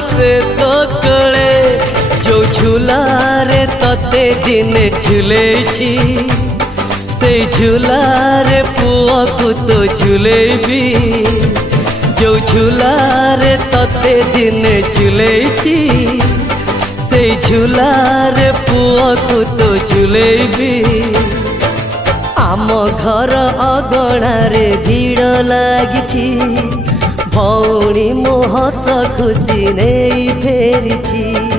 से तो कले जो झूलारे तते दिन झुलेछि से झूलारे पुआ को तो झुलेबी जो झूलारे तते दिन झुलेछि से झूलारे पुआ को तो झुलेबी आम घर अगणारे भीड़ लागिछि भौणी मो हस खुशी नहीं फेरिछि।